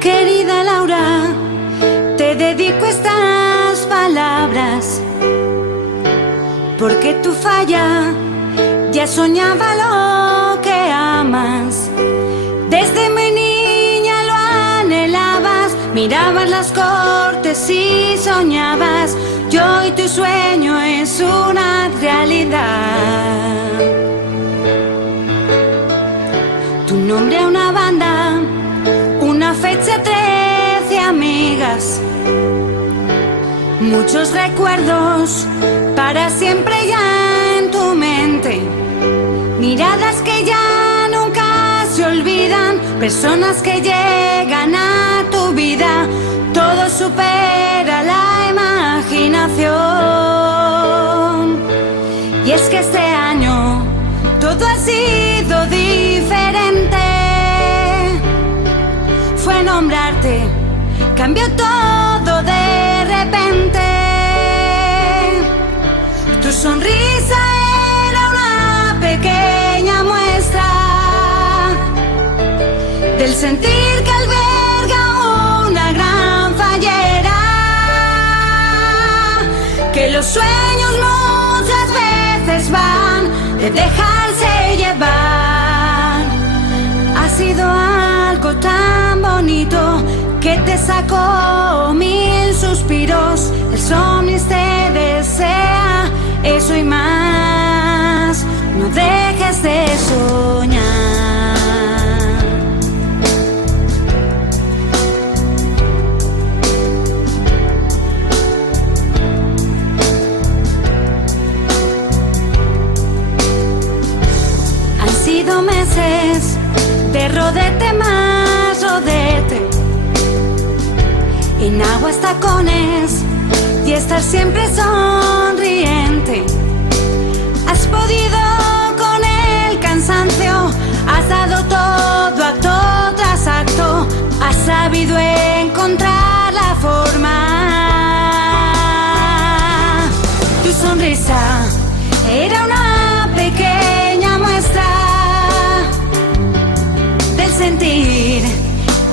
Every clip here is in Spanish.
Querida Laura, te dedico estas palabras porque tu falla ya soñaba lo que amas. Desde muy niña lo anhelabas, mirabas las cortes y soñabas, y hoy tu sueño es una realidad. Tu nombre a una banda, una fecha, 13 amigas, muchos recuerdos para siempre ya en tu mente, miradas que ya nunca se olvidan, personas que llegan a tu vida, todo supera la imaginación. Y es que este año todo ha sido diferente. Fue nombrarte, cambió todo de repente. Tu sonrisa era una pequeña muestra del sentir que alberga una gran fallera, que los sueños muchas veces van de dejarse llevar. Ha sido algo tan bonito que te sacó 1000 suspiros. El Somnis te desea eso y más. No dejes de soñar. Han sido meses de rodete más rodete, en aguas, tacones y estar siempre sonriente. Has podido con el cansancio, has dado todo acto tras acto, has sabido encontrar la forma. Tu sonrisa era una pequeña muestra del sentir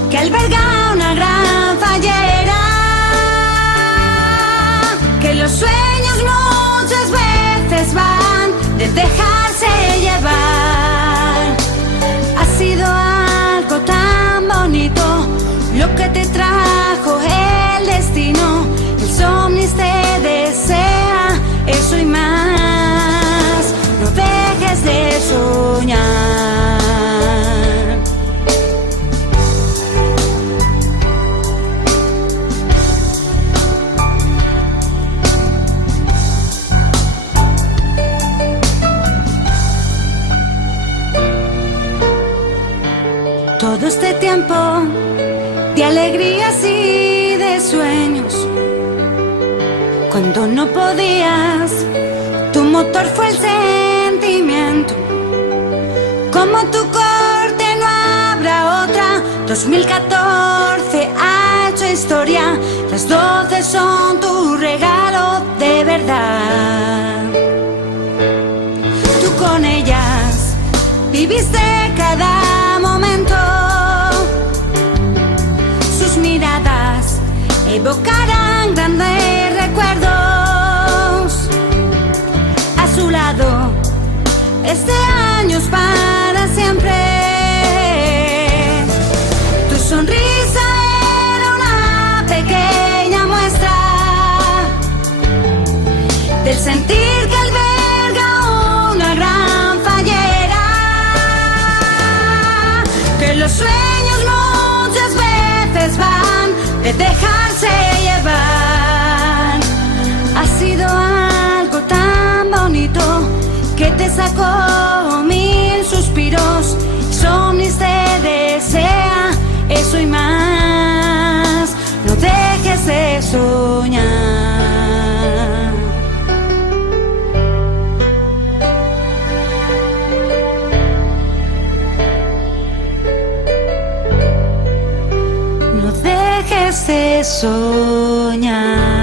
que alberga una gran fallera, que los sueños muchas veces van de dejarse llevar. Ha sido algo tan bonito lo que te trajo el destino. El Somnis te desea eso y más. No dejes de soñar. Todo este tiempo de alegrías y de sueños, cuando no podías, tu motor fue el sentimiento. Como tu corte no habrá otra. 2014 ha hecho historia. Las 12 son tu regalo de verdad. Tú con ellas viviste cada momento. Sus miradas evocarán grandes recuerdos. A su lado, este año es para siempre. Tu sonrisa era una pequeña muestra del sentir que alberga una gran fallera, que los sueños muchas veces van de dejarse llevar. Ha sido algo tan bonito que te sacó 1000 suspiros. Somnis te desea eso y más. No dejes de soñar. No dejes de soñar.